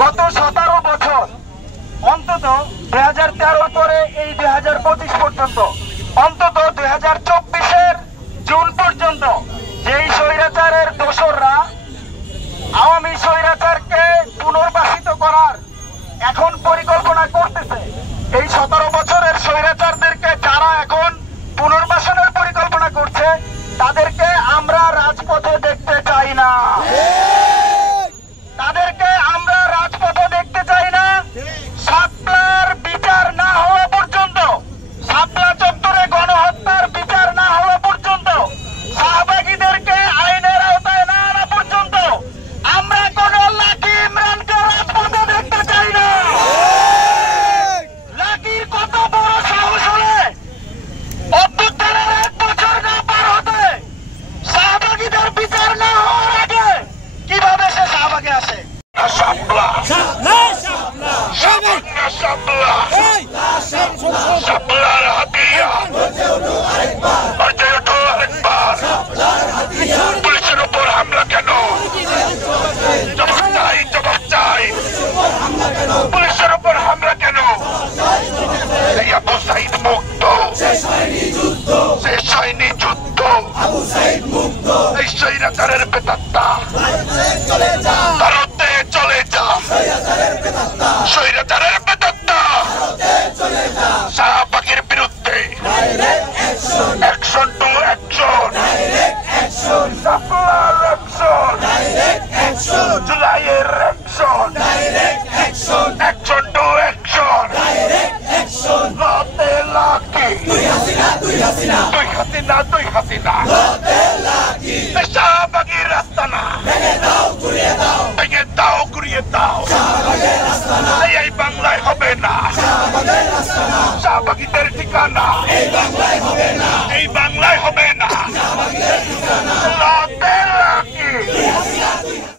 গত 17 বছর অন্তত 2013 পরে এই 2025 পর্যন্ত অন্তত 2024-এর জুন পর্যন্ত যেই স্বৈরাচারের দোসররা আওয়ামী স্বৈরাচারকে পুনর্বাসিত করার এখন পরিকল্পনা করতেছে, এই 17 বছরের স্বৈরাচারদেরকে যারা এখন পুনর্বাসনের পরিকল্পনা করছে তাদেরকে আমরা রাজপথে দেখতে চাই না, তাদেরকে আমরা রাজপথে দেখতে চাই না। শাপলার বিচার না হওয়া পর্যন্ত, শাপলা চত্বরে গণহত্যার বিচার না হওয়া পর্যন্ত, শাহবাগীদেরকে আইনের আওতায় না আনা পর্যন্ত আমরা কোন লাকি ইমরানকে রাজপথে দেখতে চাই না। লাকির কত বড় সাহস হলে অভ্যুত্থানের 1 বছর না পার হতে শাহবাগীদের বিচার না হওয়ার আগে কিভাবে সে শাহবাগে আসে? শাপলা শাপলার হাতিয়ার পুলিশের উপর হামলা কেন? জবাব চাই, জবাব চাই। পুলিশের উপর হামলা কেন? এই আবু সাইদ মুক্ত, শেষ হয়নি যুদ্ধ, এই স্বৈরাচারের প্রেতাত্মা ভারতে চলে যা, স্বৈরাচারের প্রেতাত্মা শাহবাগের বিরুদ্ধে অ্যাকশন টু অ্যাকশন, শাপলার অ্যাকশন, জুলাইয়ের অ্যাকশন, অ্যাকশন টু অ্যাকশন, লতে লাকি, তুই হাসিনা, তুই হাসিনা, শাহবাগের রাস্তানা ভেঙে দাও, ঘুরিয়ে দাও, এই বাংলায় হবে না শাহবাগীদের ঠিকানা।